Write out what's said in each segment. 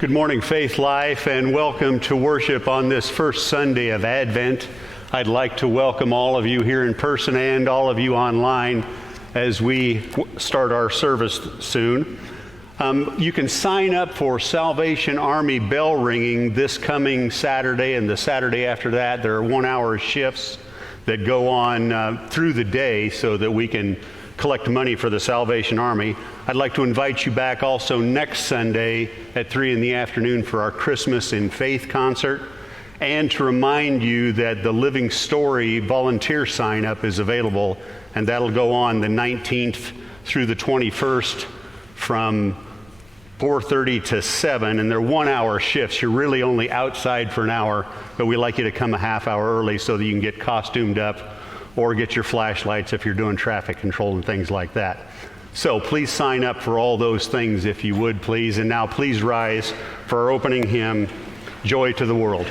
Good morning, Faith Life, and welcome to worship on this first Sunday of Advent. I'd like to welcome all of you here in person and all of you online as we start our service soon. You can sign up for Salvation Army bell ringing this coming Saturday and the Saturday after that. There are 1-hour shifts that go on through the day so that we can collect money for the Salvation Army. I'd like to invite you back also next Sunday at 3 in the afternoon for our Christmas in Faith concert, and to remind you that the Living Story volunteer sign-up is available, and that'll go on the 19th through the 21st from 4:30 to 7, and they're 1-hour shifts. You're really only outside for an hour, but we like you to come a half hour early so that you can get costumed up or get your flashlights if you're doing traffic control and things like that. So please sign up for all those things if you would, please. And now please rise for our opening hymn, Joy to the World.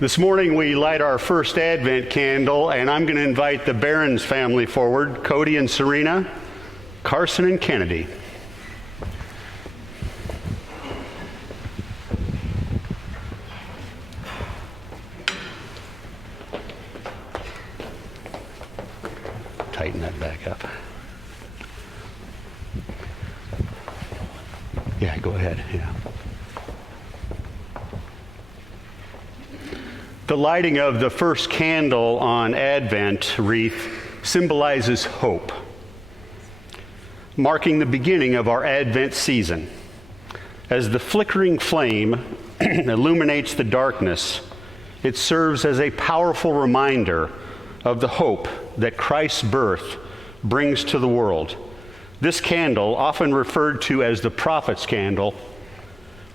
This morning we light our first Advent candle, and I'm going to invite the Barons family forward, Cody and Serena, Carson and Kennedy. Tighten that back up. Yeah, go ahead. Yeah. The lighting of the first candle on Advent wreath symbolizes hope. marking the beginning of our Advent season. As the flickering flame illuminates the darkness, it serves as a powerful reminder of the hope that Christ's birth brings to the world. This candle, often referred to as the prophet's candle,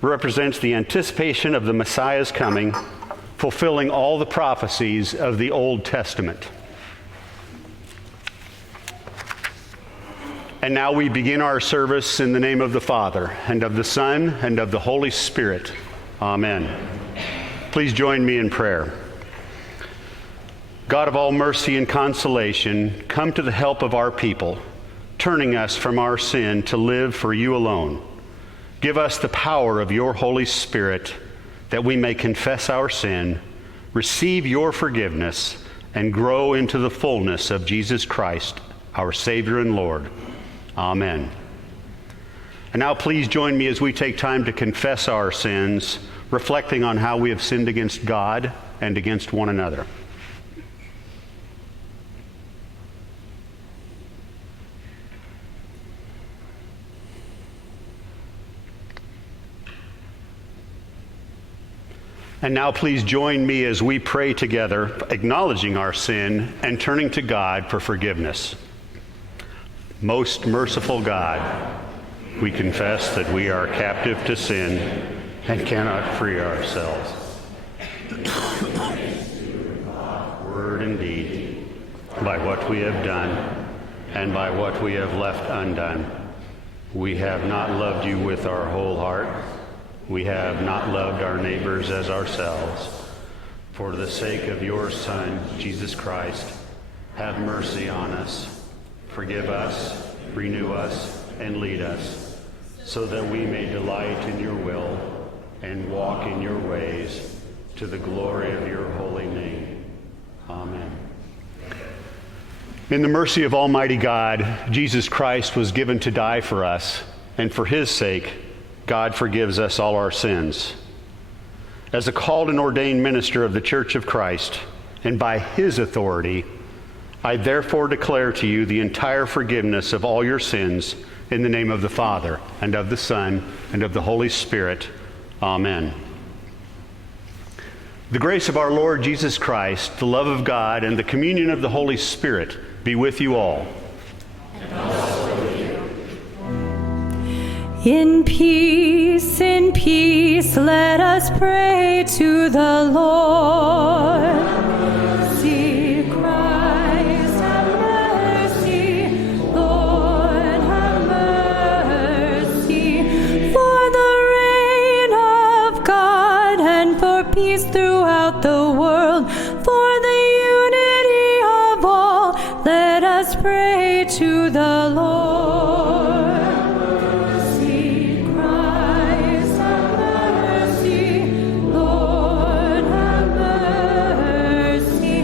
represents the anticipation of the Messiah's coming, fulfilling all the prophecies of the Old Testament. And now we begin our service in the name of the Father, and of the Son, and of the Holy Spirit. Amen. Please join me in prayer. God of all mercy and consolation, come to the help of our people, turning us from our sin to live for you alone. Give us the power of your Holy Spirit, that we may confess our sin, receive your forgiveness, and grow into the fullness of Jesus Christ, our Savior and Lord. Amen. And now please join me as we take time to confess our sins, reflecting on how we have sinned against God and against one another. And now please join me as we pray together, acknowledging our sin and turning to God for forgiveness. Most merciful God, we confess that we are captive to sin and cannot free ourselves. Word and deed, by what we have done and by what we have left undone. We have not loved you with our whole heart. We have not loved our neighbors as ourselves. For the sake of your Son, Jesus Christ, have mercy on us. Forgive us, renew us, and lead us, so that we may delight in your will and walk in your ways, to the glory of your holy name. Amen. In the mercy of Almighty God, Jesus Christ was given to die for us, and for his sake, God forgives us all our sins. As a called and ordained minister of the Church of Christ, and by his authority, I therefore declare to you the entire forgiveness of all your sins in the name of the Father, and of the Son, and of the Holy Spirit. Amen. The grace of our Lord Jesus Christ, the love of God, and the communion of the Holy Spirit be with you all. And also with you. In peace, let us pray to the Lord. Peace throughout the world, for the unity of all, let us pray to the Lord. Mercy, Christ, have mercy, Lord, have mercy.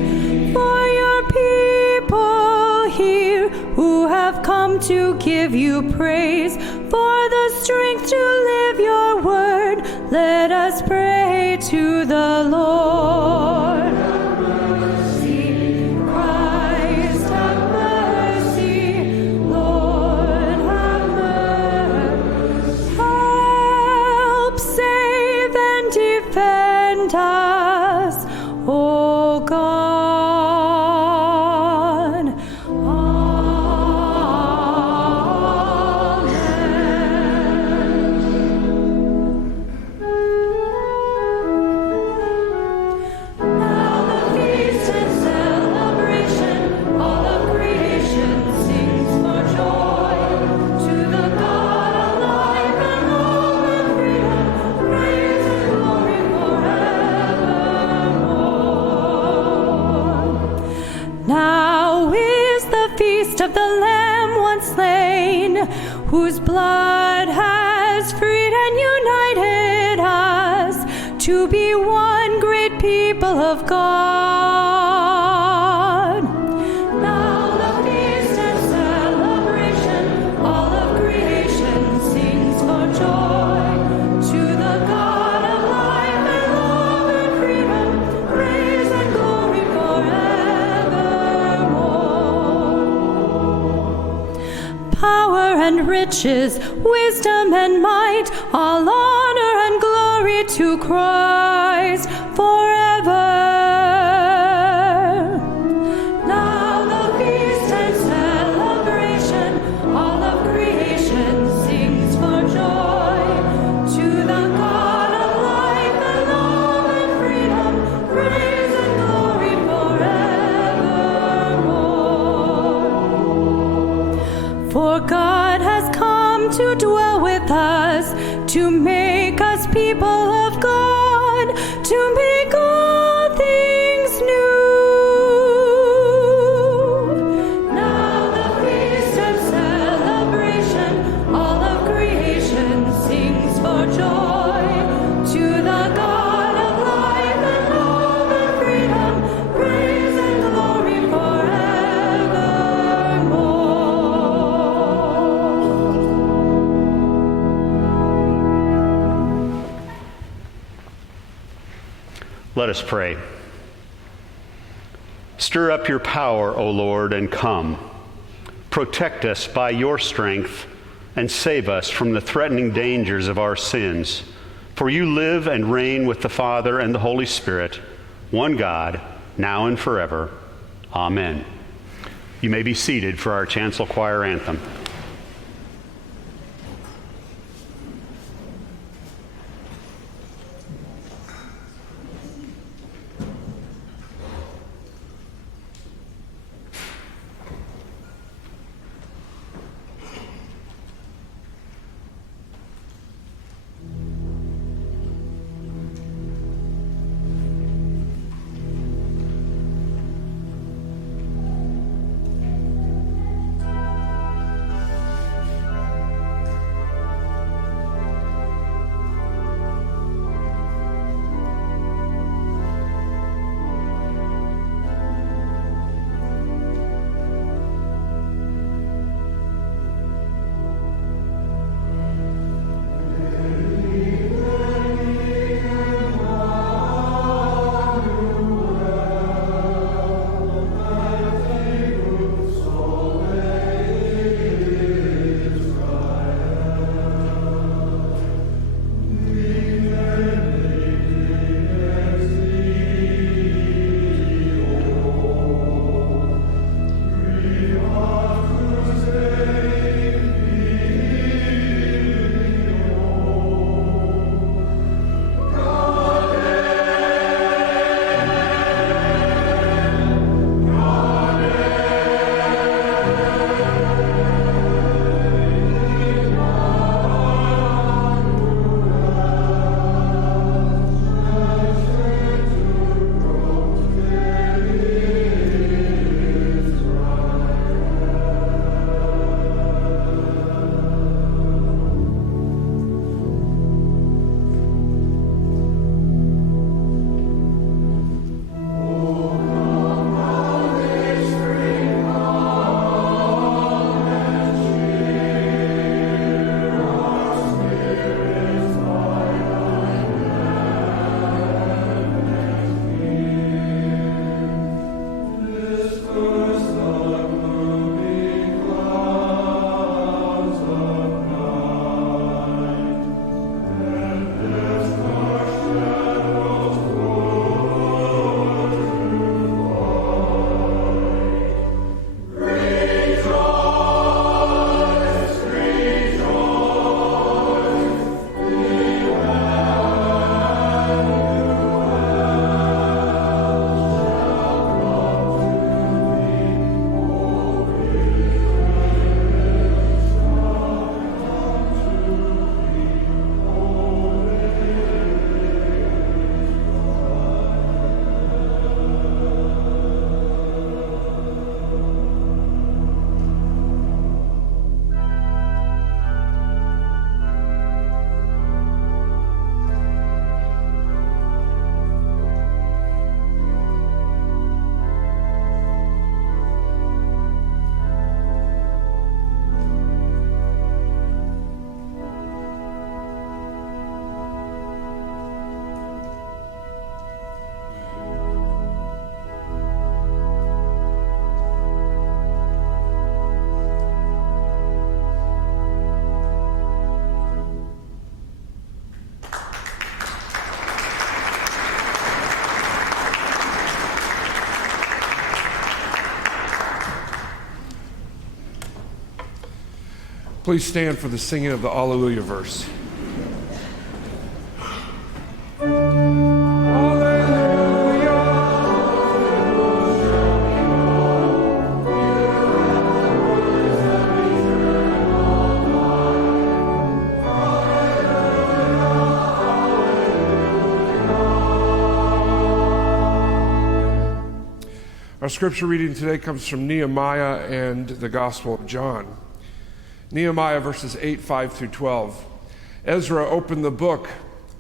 For your people here who have come to give you praise, for the strength to live your word, let us pray to the Lord. Mercy, Christ, have mercy, Lord, have mercy. Help, save, and defend us, O God. Of the Lamb once slain, whose blood has freed and united us to be one great people of God. Now the feast and celebration, all of creation sings for joy to the God of life and love and freedom, praise and glory forevermore. Power and riches, wisdom and might, all honor and glory to Christ forever. Now the feast and celebration, all of creation sings for joy to the God of life and love and freedom, praise and glory forevermore. For God has come to dwell with us, to make us people of God, to make all things new. Now the feast and celebration, all of creation sings for joy to the God of life and love and freedom, praise and glory forevermore. Let us pray. Stir up your power, O Lord, and come. Protect us by your strength and save us from the threatening dangers of our sins. For you live and reign with the Father and the Holy Spirit, one God, now and forever. Amen. You may be seated for our chancel choir anthem. Please stand for the singing of the Alleluia verse. Our scripture reading today comes from Nehemiah and the Gospel of John. Nehemiah verses 8, 5 through 12. Ezra opened the book.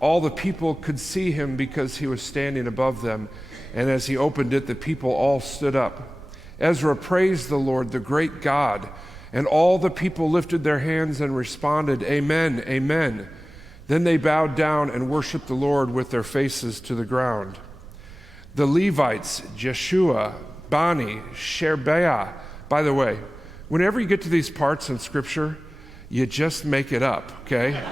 All the people could see him because he was standing above them. And as he opened it, the people all stood up. Ezra praised the Lord, the great God. And all the people lifted their hands and responded, Amen, Amen. Then they bowed down and worshiped the Lord with their faces to the ground. The Levites, Jeshua, Bani, Sherebiah. By the way, whenever you get to these parts in Scripture, you just make it up, okay?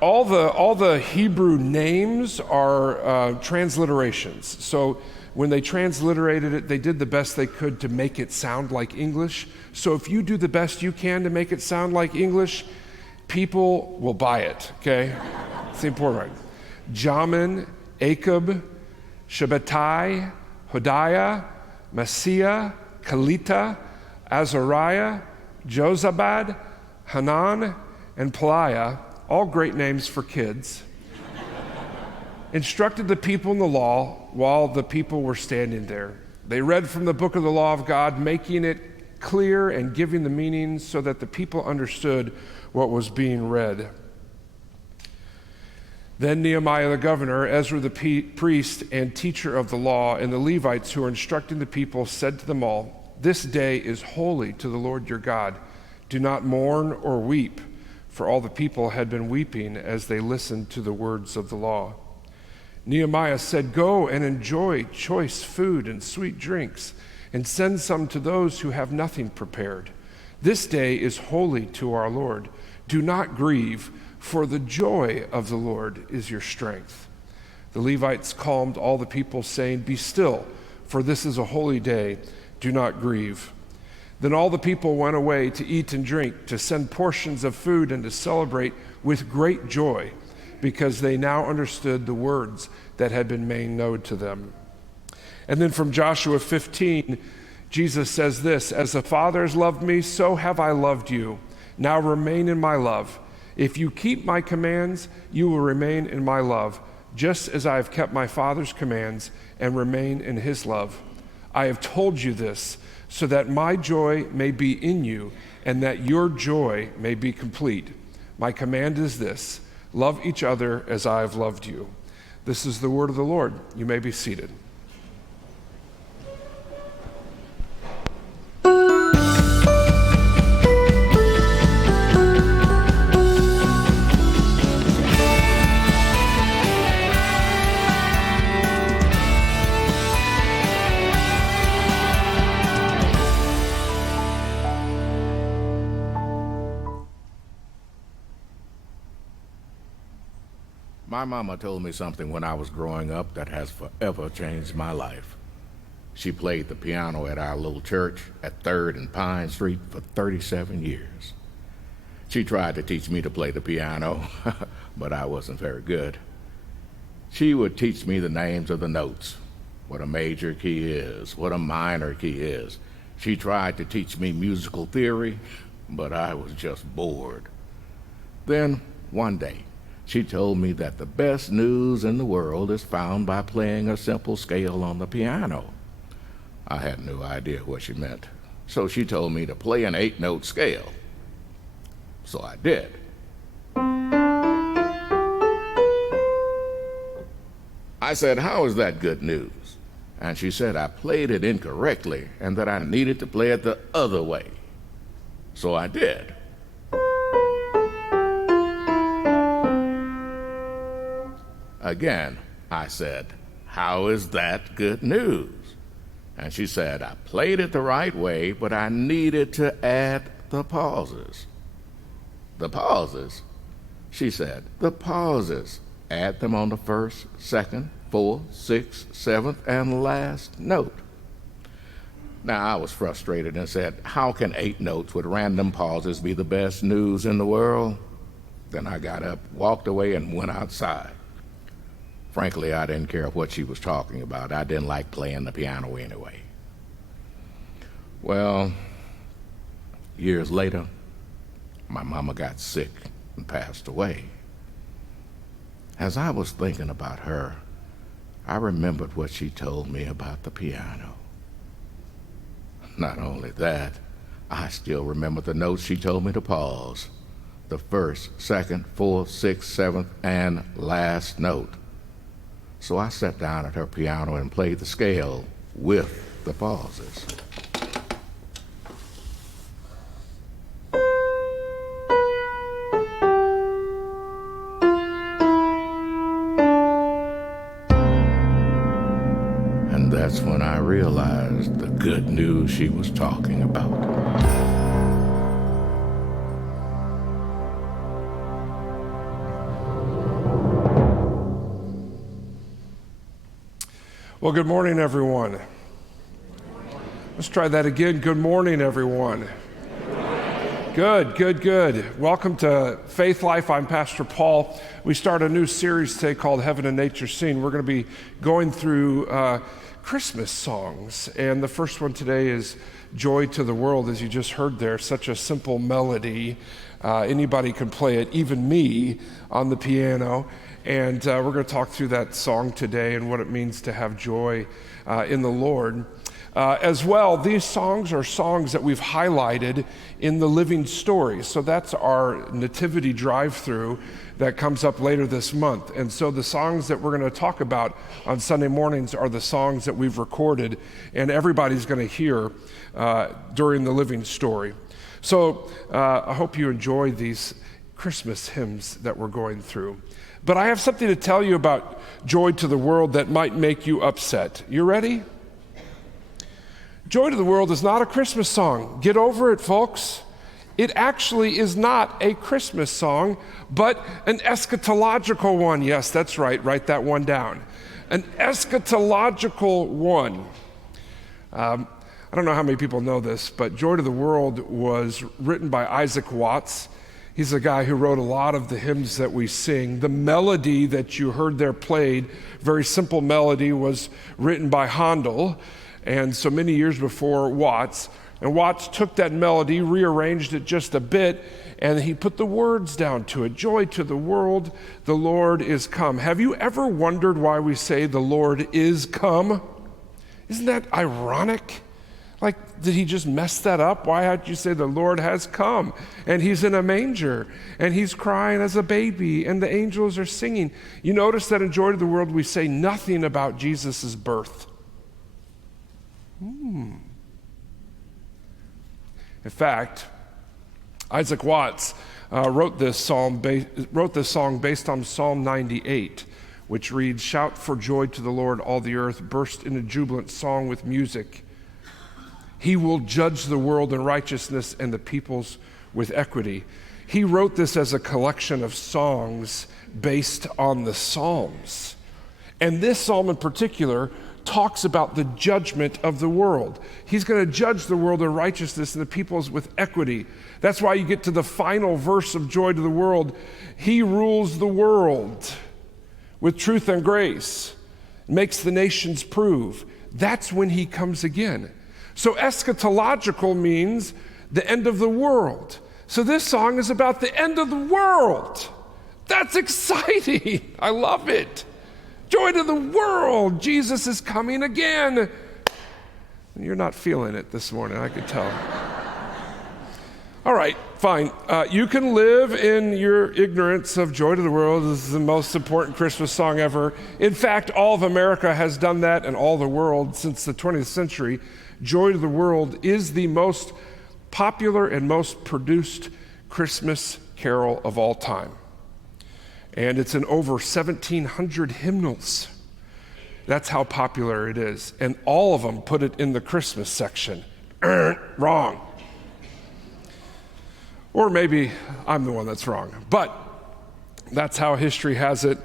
All the Hebrew names are transliterations. So when they transliterated it, they did the best they could to make it sound like English. So if you do the best you can to make it sound like English, people will buy it, okay? It's important. Jamin, Akub, Shabbatai, Hodiah, Messiah, Kalita, Azariah, Jozabad, Hanan, and Peliah, all great names for kids, instructed the people in the law while the people were standing there. They read from the book of the law of God, making it clear and giving the meanings so that the people understood what was being read. Then Nehemiah the governor, Ezra the priest and teacher of the law, and the Levites who were instructing the people said to them all, This day is holy to the Lord your God. Do not mourn or weep, for all the people had been weeping as they listened to the words of the law. Nehemiah said, Go and enjoy choice food and sweet drinks, and send some to those who have nothing prepared. This day is holy to our Lord. Do not grieve, for the joy of the Lord is your strength. The Levites calmed all the people, saying, Be still, for this is a holy day. Do not grieve. Then all the people went away to eat and drink, to send portions of food, and to celebrate with great joy, because they now understood the words that had been made known to them. And then from Joshua 15, Jesus says this, As the Father has loved me, so have I loved you. Now remain in my love. If you keep my commands, you will remain in my love, just as I have kept my Father's commands and remain in his love. I have told you this, so that my joy may be in you, and that your joy may be complete. My command is this, love each other as I have loved you. This is the word of the Lord. You may be seated. My mama told me something when I was growing up that has forever changed my life. She played the piano at our little church at 3rd and Pine Street for 37 years. She tried to teach me to play the piano, but I wasn't very good. She would teach me the names of the notes, what a major key is, what a minor key is. She tried to teach me musical theory, but I was just bored. Then, one day, she told me that the best news in the world is found by playing a simple scale on the piano. I had no idea what she meant, so she told me to play an 8-note scale. So I did. I said, "How is that good news?" And she said I played it incorrectly and that I needed to play it the other way. So I did. Again, I said, "How is that good news?" And she said, "I played it the right way, but I needed to add the pauses." "The pauses?" She said, "The pauses. Add them on the first, second, fourth, sixth, seventh, and last note." Now, I was frustrated and said, how can 8 notes with random pauses be the best news in the world? Then I got up, walked away, and went outside. Frankly, I didn't care what she was talking about. I didn't like playing the piano anyway. Well, years later, my mama got sick and passed away. As I was thinking about her, I remembered what she told me about the piano. Not only that, I still remember the notes she told me to pause. The first, second, fourth, sixth, seventh, and last note. So I sat down at her piano and played the scale with the pauses. And that's when I realized the good news she was talking about. Well, good morning, everyone. Let's try that again. Good morning, everyone. Good. Welcome to FaithLife. I'm Pastor Paul. We start a new series today called Heaven and Nature Scene. We're going to be going through Christmas songs, and the first one today is Joy to the World, as you just heard there. Such a simple melody. Anybody can play it, even me on the piano. And we're going to talk through that song today and what it means to have joy in the Lord. As well, these songs are songs that we've highlighted in the Living Story. So that's our nativity drive-through that comes up later this month. And so the songs that we're going to talk about on Sunday mornings are the songs that we've recorded and everybody's going to hear during the Living Story. So I hope you enjoy these Christmas hymns that we're going through. But I have something to tell you about Joy to the World that might make you upset. You ready? Joy to the World is not a Christmas song. Get over it, folks. It actually is not a Christmas song, but an eschatological one. Yes, that's right. Write that one down. An eschatological one. I don't know how many people know this, but Joy to the World was written by Isaac Watts. He's a guy who wrote a lot of the hymns that we sing. The melody that you heard there played, very simple melody, was written by Handel, and so many years before Watts. And Watts took that melody, rearranged it just a bit, and he put the words down to it. Joy to the world, the Lord is come. Have you ever wondered why we say the Lord is come? Isn't that ironic? Like, did he just mess that up? Why had you say the Lord has come and he's in a manger and he's crying as a baby and the angels are singing? You notice that in Joy to the World we say nothing about Jesus' birth. In fact, Isaac Watts wrote this song based on Psalm 98, which reads, "Shout for joy to the Lord, all the earth, burst in a jubilant song with music. He will judge the world in righteousness and the peoples with equity." He wrote this as a collection of songs based on the Psalms. And this psalm in particular talks about the judgment of the world. He's going to judge the world in righteousness and the peoples with equity. That's why you get to the final verse of Joy to the World. He rules the world with truth and grace, makes the nations prove. That's when he comes again. So eschatological means the end of the world. So this song is about the end of the world. That's exciting. I love it. Joy to the world. Jesus is coming again. You're not feeling it this morning, I could tell. All right, fine. You can live in your ignorance of Joy to the World. This is the most important Christmas song ever. In fact, all of America has done that and all the world since the 20th century. Joy to the World is the most popular and most produced Christmas carol of all time. And it's in over 1,700 hymnals. That's how popular it is. And all of them put it in the Christmas section. Wrong. Or maybe I'm the one that's wrong. But that's how history has it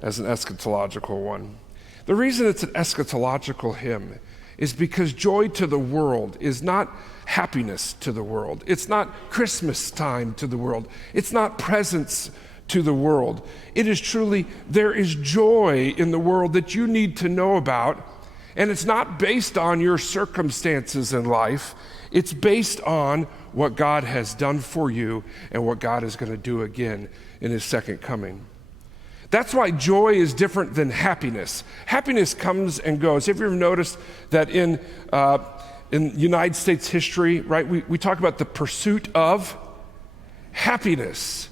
as an eschatological one. The reason it's an eschatological hymn is because joy to the world is not happiness to the world. It's not Christmas time to the world. It's not presents to the world. It is truly, there is joy in the world that you need to know about, and it's not based on your circumstances in life. It's based on what God has done for you and what God is going to do again in his second coming. That's why joy is different than happiness. Happiness comes and goes. Have you ever noticed that in United States history, right, we talk about the pursuit of happiness.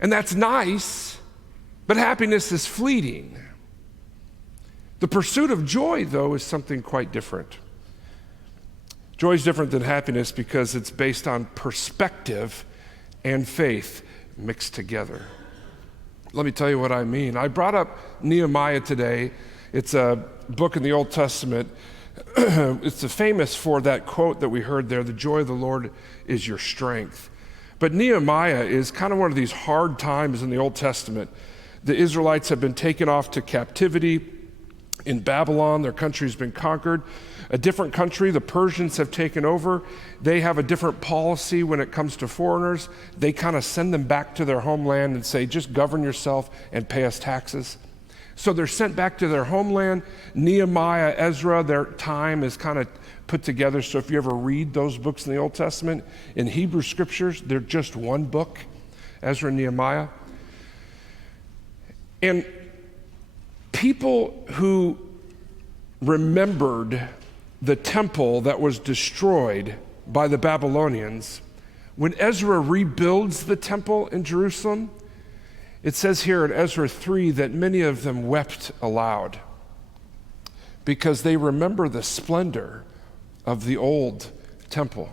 And that's nice, but happiness is fleeting. The pursuit of joy, though, is something quite different. Joy is different than happiness because it's based on perspective and faith mixed together. Let me tell you what I mean. I brought up Nehemiah today. It's a book in the Old Testament. It's famous for that quote that we heard there, "The joy of the Lord is your strength." But Nehemiah is kind of one of these hard times in the Old Testament. The Israelites have been taken off to captivity in Babylon. Their country's been conquered. A different country, the Persians, have taken over. They have a different policy when it comes to foreigners. They kind of send them back to their homeland and say, just govern yourself and pay us taxes. So they're sent back to their homeland. Nehemiah, Ezra, their time is kind of put together. So if you ever read those books in the Old Testament, in Hebrew scriptures, they're just one book, Ezra and Nehemiah. And people who remembered the temple that was destroyed by the Babylonians, when Ezra rebuilds the temple in Jerusalem, it says here in Ezra 3 that many of them wept aloud because they remember the splendor of the old temple.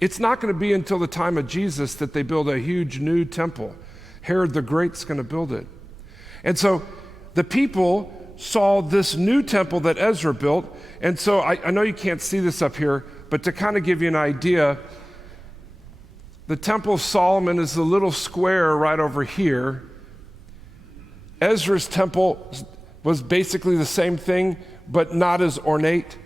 It's not going to be until the time of Jesus that they build a huge new temple. Herod the Great's going to build it. And so the people saw this new temple that Ezra built. And so I know you can't see this up here, but to kind of give you an idea, the Temple of Solomon is the little square right over here. Ezra's temple was basically the same thing, but not as ornate.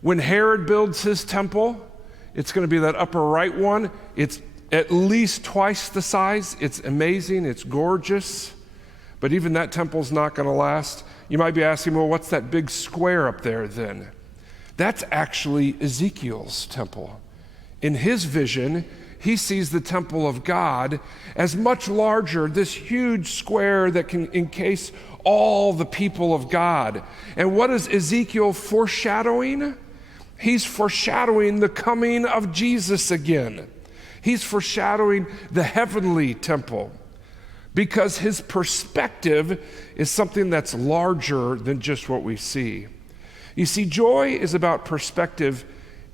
When Herod builds his temple, it's going to be that upper right one. It's at least twice the size. It's amazing. It's gorgeous. But even that temple's not going to last. You might be asking, well, what's that big square up there then? That's actually Ezekiel's temple. In his vision, he sees the temple of God as much larger, this huge square that can encase all the people of God. And what is Ezekiel foreshadowing? He's foreshadowing the coming of Jesus again. He's foreshadowing the heavenly temple, because his perspective is something that's larger than just what we see. You see, joy is about perspective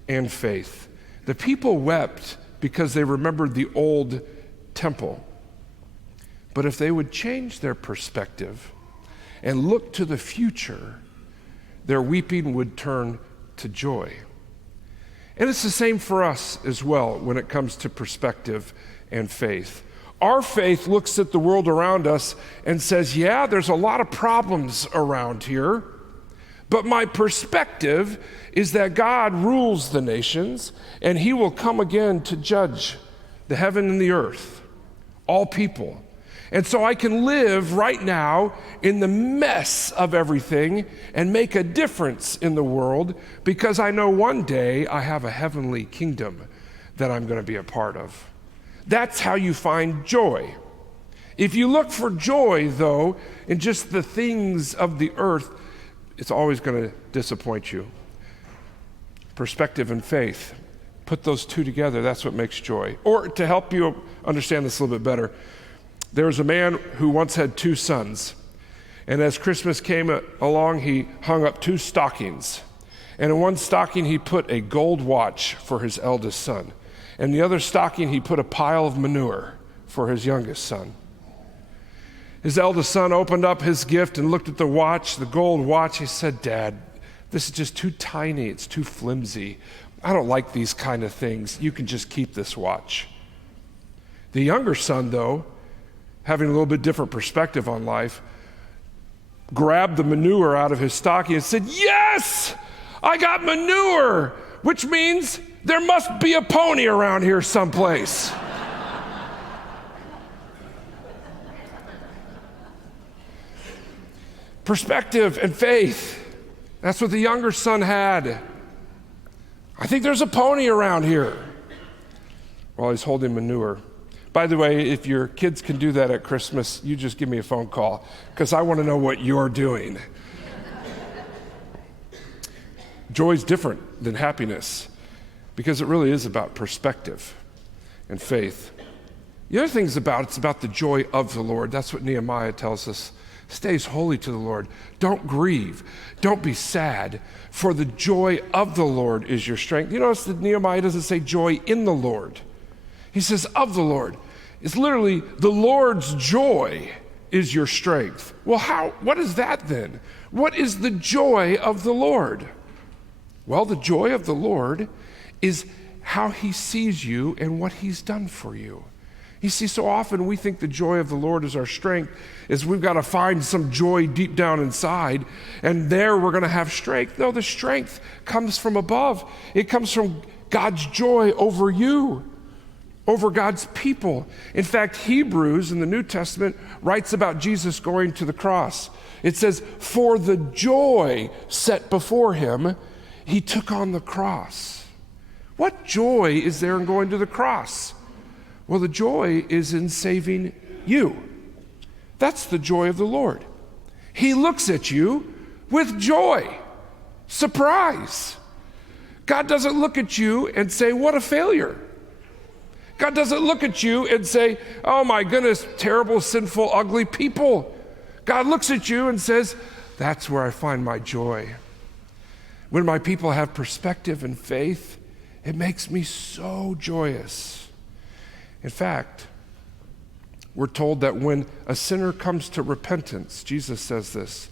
and faith. The people wept because they remembered the old temple. But if they would change their perspective and look to the future, their weeping would turn to joy. And it's the same for us as well when it comes to perspective and faith. Our faith looks at the world around us and says, yeah, there's a lot of problems around here, but my perspective is that God rules the nations and he will come again to judge the heaven and the earth, all people. And so I can live right now in the mess of everything and make a difference in the world because I know one day I have a heavenly kingdom that I'm going to be a part of. That's how you find joy. If you look for joy, though, in just the things of the earth, it's always going to disappoint you. Perspective and faith. Put those two together, that's what makes joy. Or to help you understand this a little bit better, there was a man who once had 2 sons. And as Christmas came along, he hung up 2 stockings. And in one stocking, he put a gold watch for his eldest son. And the other stocking, he put a pile of manure for his youngest son. His eldest son opened up his gift and looked at the watch, the gold watch. He said, Dad, this is just too tiny. It's too flimsy. I don't like these kind of things. You can just keep this watch. The younger son, though, having a little bit different perspective on life, grabbed the manure out of his stocking and said, "Yes, I got manure," which means there must be a pony around here someplace. Perspective and faith. That's what the younger son had. I think there's a pony around here. While he's holding manure. By the way, if your kids can do that at Christmas, you just give me a phone call, because I want to know what you're doing. Joy's different than happiness, because it really is about perspective and faith. The other thing it's about the joy of the Lord. That's what Nehemiah tells us. Stays holy to the Lord. Don't grieve. Don't be sad, for the joy of the Lord is your strength. You notice that Nehemiah doesn't say joy in the Lord. He says of the Lord. It's literally the Lord's joy is your strength. Well, what is that then? What is the joy of the Lord? Well, the joy of the Lord is how he sees you and what he's done for you. You see, so often we think the joy of the Lord is our strength, is we've got to find some joy deep down inside, and there we're going to have strength. No, the strength comes from above. It comes from God's joy over you, over God's people. In fact, Hebrews in the New Testament writes about Jesus going to the cross. It says, for the joy set before him, he took on the cross. What joy is there in going to the cross? Well, the joy is in saving you. That's the joy of the Lord. He looks at you with joy, surprise. God doesn't look at you and say, what a failure. God doesn't look at you and say, oh my goodness, terrible, sinful, ugly people. God looks at you and says, that's where I find my joy. When my people have perspective and faith, it makes me so joyous. In fact, we're told that when a sinner comes to repentance, Jesus says this,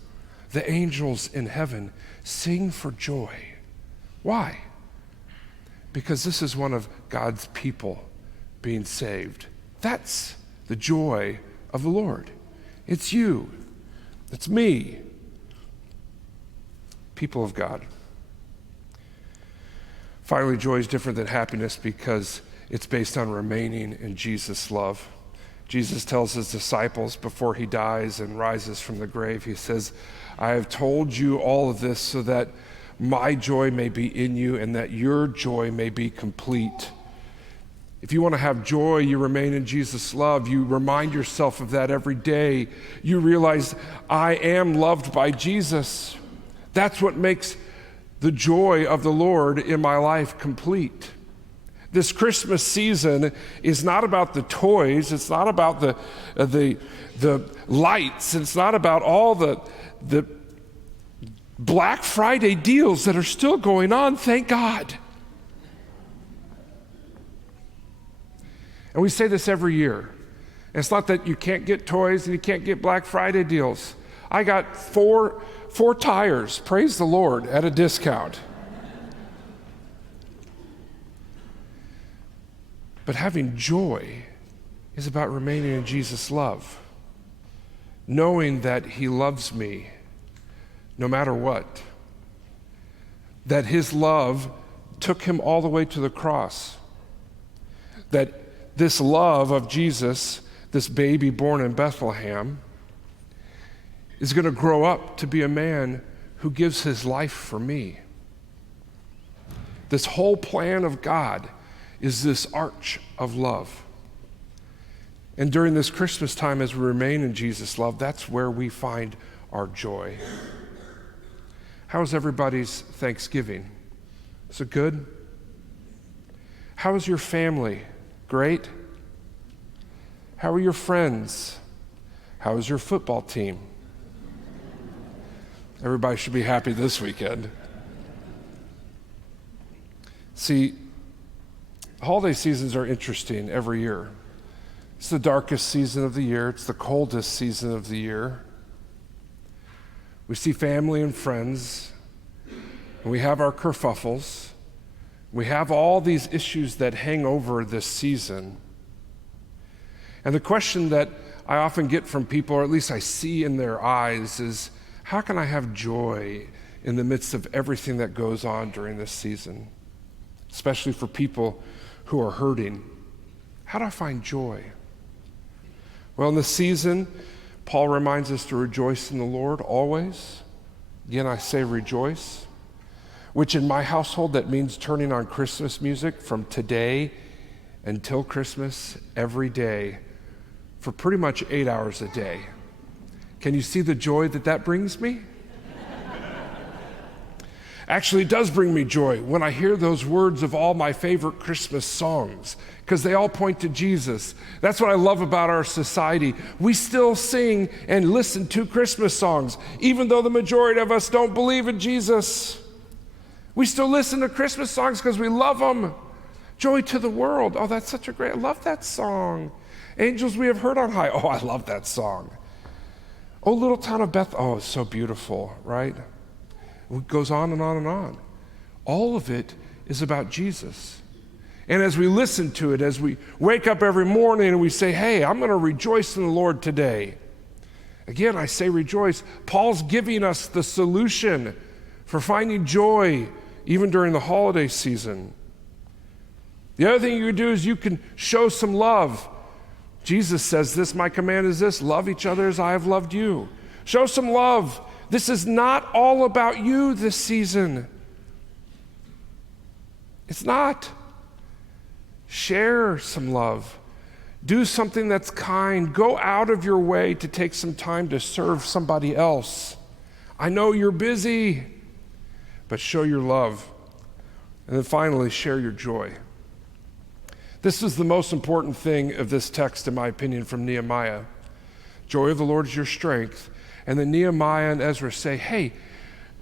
the angels in heaven sing for joy. Why? Because this is one of God's people being saved. That's the joy of the Lord. It's you. It's me. People of God. Finally, joy is different than happiness because it's based on remaining in Jesus' love. Jesus tells his disciples before he dies and rises from the grave, he says, I have told you all of this so that my joy may be in you and that your joy may be complete. If you want to have joy, you remain in Jesus' love. You remind yourself of that every day. You realize, I am loved by Jesus. That's what makes the joy of the Lord in my life complete. This Christmas season is not about the toys. It's not about the lights. It's not about all the Black Friday deals that are still going on, thank God. And we say this every year. And it's not that you can't get toys and you can't get Black Friday deals. I got four tires, praise the Lord, at a discount. But having joy is about remaining in Jesus' love, knowing that he loves me no matter what, that his love took him all the way to the cross, that this love of Jesus, this baby born in Bethlehem, is going to grow up to be a man who gives his life for me. This whole plan of God is this arch of love. And during this Christmas time, as we remain in Jesus' love, that's where we find our joy. How's everybody's Thanksgiving? Is it good? How is your family? Great? How are your friends? How is your football team? Everybody should be happy this weekend. See, holiday seasons are interesting every year. It's the darkest season of the year. It's the coldest season of the year. We see family and friends, and we have our kerfuffles. We have all these issues that hang over this season. And the question that I often get from people, or at least I see in their eyes, is, How can I have joy in the midst of everything that goes on during this season, especially for people who are hurting? How do I find joy? Well, in this season, Paul reminds us to rejoice in the Lord always. Again, I say rejoice, which in my household, that means turning on Christmas music from today until Christmas every day for pretty much 8 hours a day. Can you see the joy that brings me? Actually, it does bring me joy when I hear those words of all my favorite Christmas songs, because they all point to Jesus. That's what I love about our society. We still sing and listen to Christmas songs, even though the majority of us don't believe in Jesus. We still listen to Christmas songs because we love them. Joy to the world. Oh, that's such a great, I love that song. Angels we have heard on high. Oh, I love that song. Oh, little town of Beth. Oh, it's so beautiful, right? It goes on and on and on. All of it is about Jesus. And as we listen to it, as we wake up every morning and we say, hey, I'm going to rejoice in the Lord today. Again, I say rejoice. Paul's giving us the solution for finding joy even during the holiday season. The other thing you can do is you can show some love. Jesus says this, my command is this, love each other as I have loved you. Show some love. This is not all about you this season. It's not. Share some love. Do something that's kind. Go out of your way to take some time to serve somebody else. I know you're busy, but show your love. And then finally, share your joy. This is the most important thing of this text, in my opinion, from Nehemiah. Joy of the Lord is your strength. And then Nehemiah and Ezra say, hey,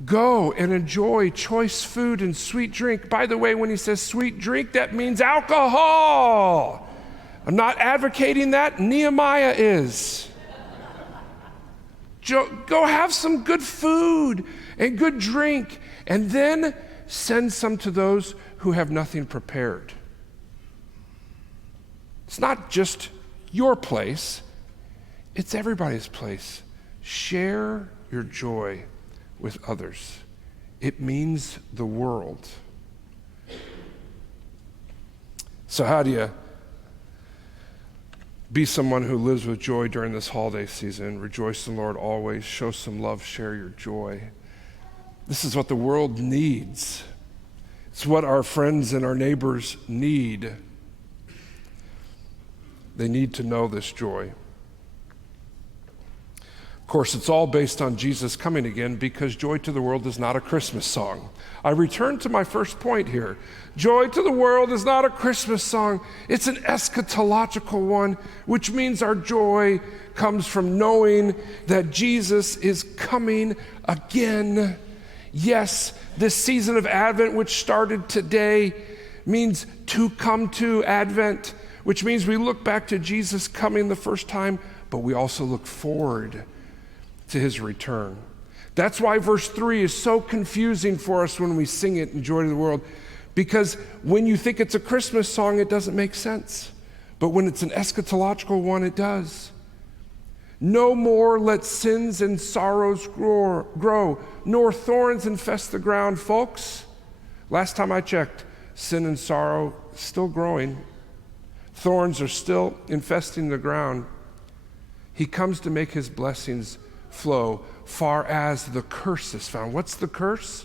go and enjoy choice food and sweet drink. By the way, when he says sweet drink, that means alcohol. I'm not advocating that. Nehemiah is. Go have some good food and good drink, and then send some to those who have nothing prepared. It's not just your place, it's everybody's place. Share your joy with others. It means the world. So how do you be someone who lives with joy during this holiday season? Rejoice in the Lord always. Show some love. Share your joy. This is what the world needs. It's what our friends and our neighbors need. They need to know this joy. Of course, it's all based on Jesus coming again, because Joy to the World is not a Christmas song. I return to my first point here. Joy to the World is not a Christmas song. It's an eschatological one, which means our joy comes from knowing that Jesus is coming again. Yes, this season of Advent, which started today, means to come to Advent, which means we look back to Jesus coming the first time, but we also look forward to his return. That's why verse 3 is so confusing for us when we sing it in Joy to the World, because when you think it's a Christmas song, it doesn't make sense. But when it's an eschatological one, it does. No more let sins and sorrows grow, nor thorns infest the ground. Folks, last time I checked, sin and sorrow still growing. Thorns are still infesting the ground. He comes to make his blessings flow far as the curse is found. What's the curse?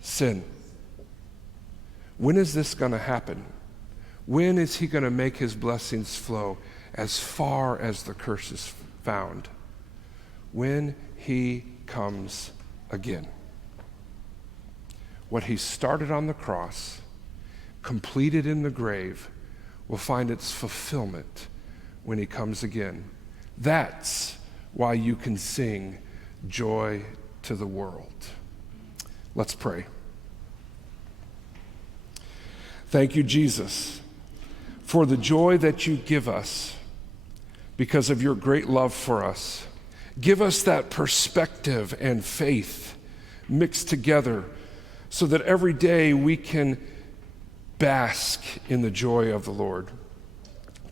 Sin. When is this going to happen? When is he going to make his blessings flow as far as the curse is found? When he comes again. What he started on the cross, completed in the grave, will find its fulfillment when he comes again. That's why you can sing Joy to the World. Let's pray. Thank you, Jesus, for the joy that you give us because of your great love for us. Give us that perspective and faith mixed together so that every day we can bask in the joy of the Lord.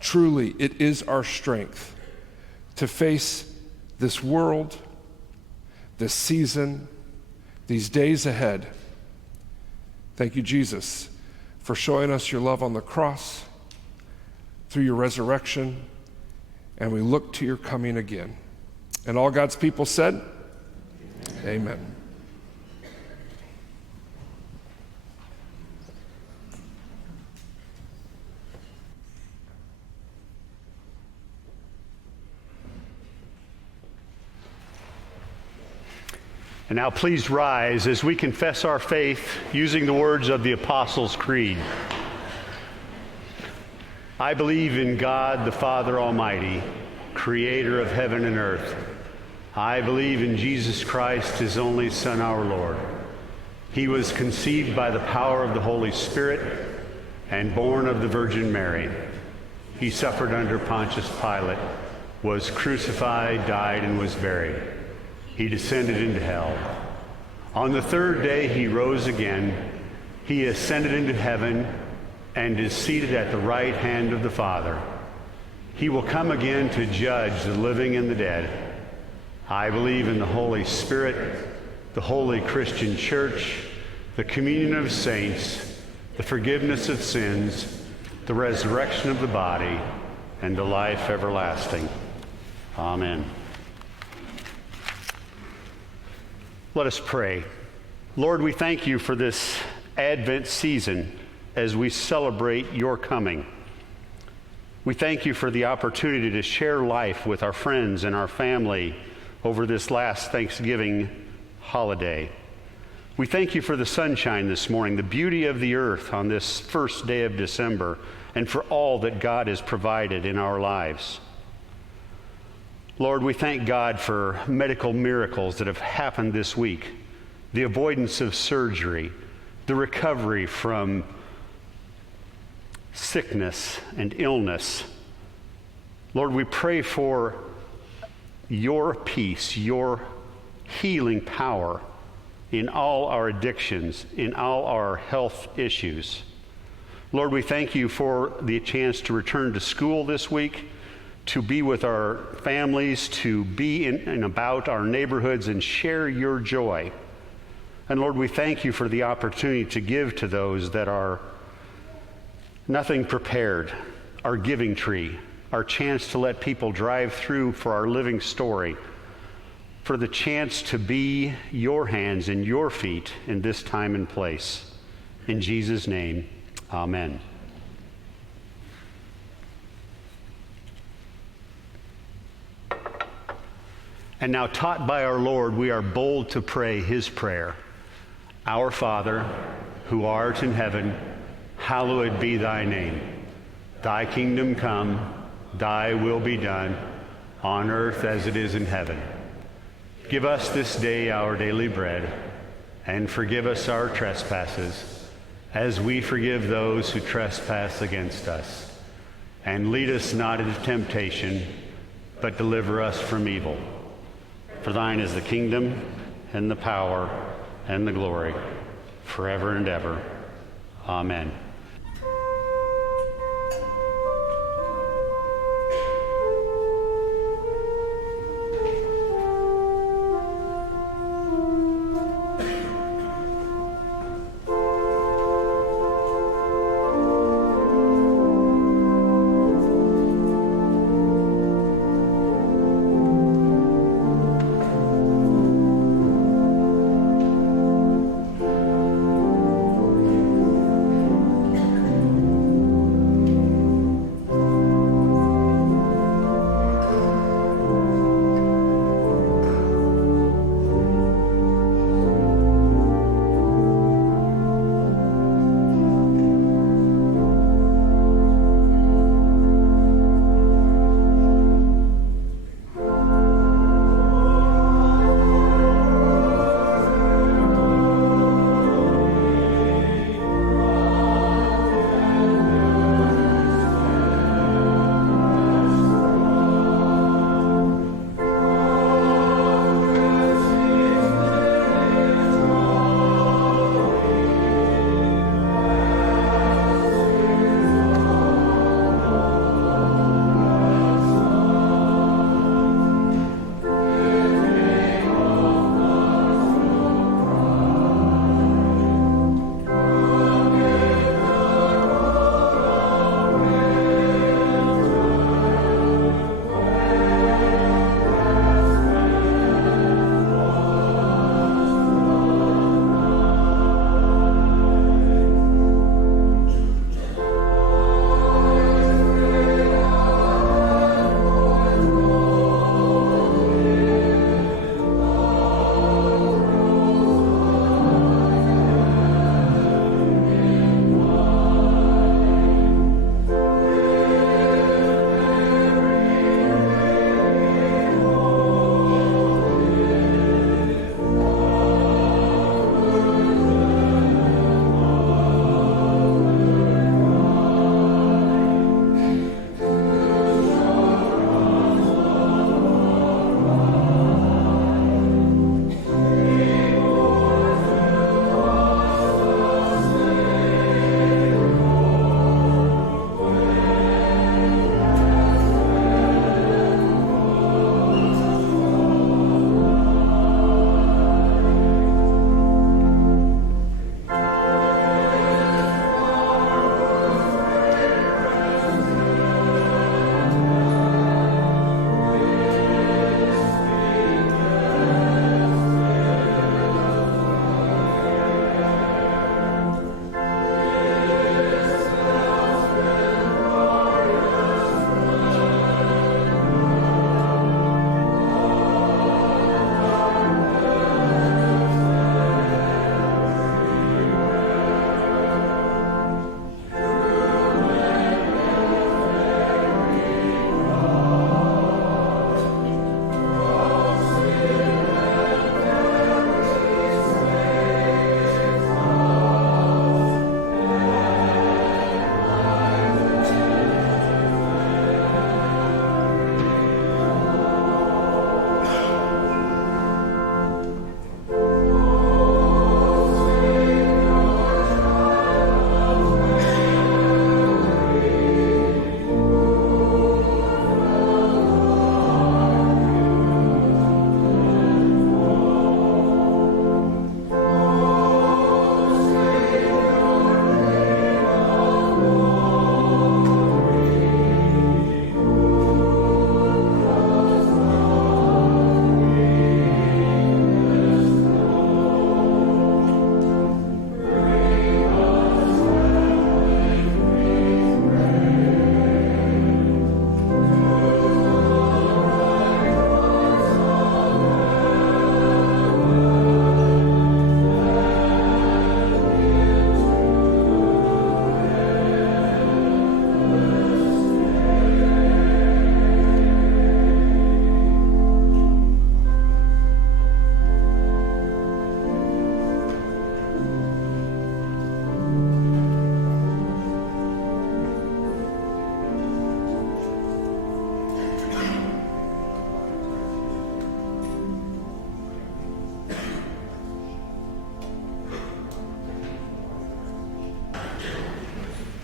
Truly, it is our strength to face this world, this season, these days ahead. Thank you, Jesus, for showing us your love on the cross, through your resurrection, and we look to your coming again. And all God's people said, Amen. And now please rise as we confess our faith using the words of the Apostles' Creed. I believe in God the Father Almighty, creator of heaven and earth. I believe in Jesus Christ, his only Son, our Lord. He was conceived by the power of the Holy Spirit and born of the Virgin Mary. He suffered under Pontius Pilate, was crucified, died, and was buried. He descended into hell. On the third day he rose again. He ascended into heaven and is seated at the right hand of the Father. He will come again to judge the living and the dead. I believe in the Holy Spirit, the holy Christian church, the communion of saints, the forgiveness of sins, the resurrection of the body, and the life everlasting. Amen. Let us pray. Lord, we thank you for this Advent season as we celebrate your coming. We thank you for the opportunity to share life with our friends and our family over this last Thanksgiving holiday. We thank you for the sunshine this morning, the beauty of the earth on this first day of December, and for all that God has provided in our lives. Lord, we thank God for medical miracles that have happened this week, the avoidance of surgery, the recovery from sickness and illness. Lord, we pray for your peace, your healing power in all our addictions, in all our health issues. Lord, we thank you for the chance to return to school this week, to be with our families, to be in and about our neighborhoods and share your joy. And Lord, we thank you for the opportunity to give to those that are nothing prepared, our giving tree, our chance to let people drive through for our living story, for the chance to be your hands and your feet in this time and place. In Jesus' name, amen. And now, taught by our Lord, we are bold to pray his prayer. Our Father, who art in heaven, hallowed be thy name. Thy kingdom come, thy will be done, on earth as it is in heaven. Give us this day our daily bread, and forgive us our trespasses, as we forgive those who trespass against us. And lead us not into temptation, but deliver us from evil. For thine is the kingdom, and the power, and the glory, forever and ever. Amen.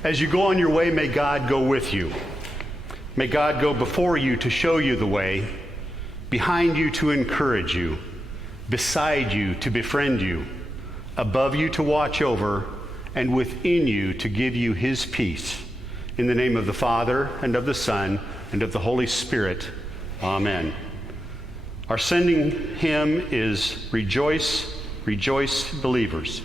As you go on your way, may God go with you. May God go before you to show you the way, behind you to encourage you, beside you to befriend you, above you to watch over, and within you to give you his peace. In the name of the Father, and of the Son, and of the Holy Spirit. Amen. Our sending hymn is Rejoice, Rejoice, Believers.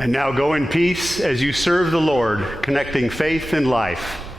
And now go in peace as you serve the Lord, connecting faith and life.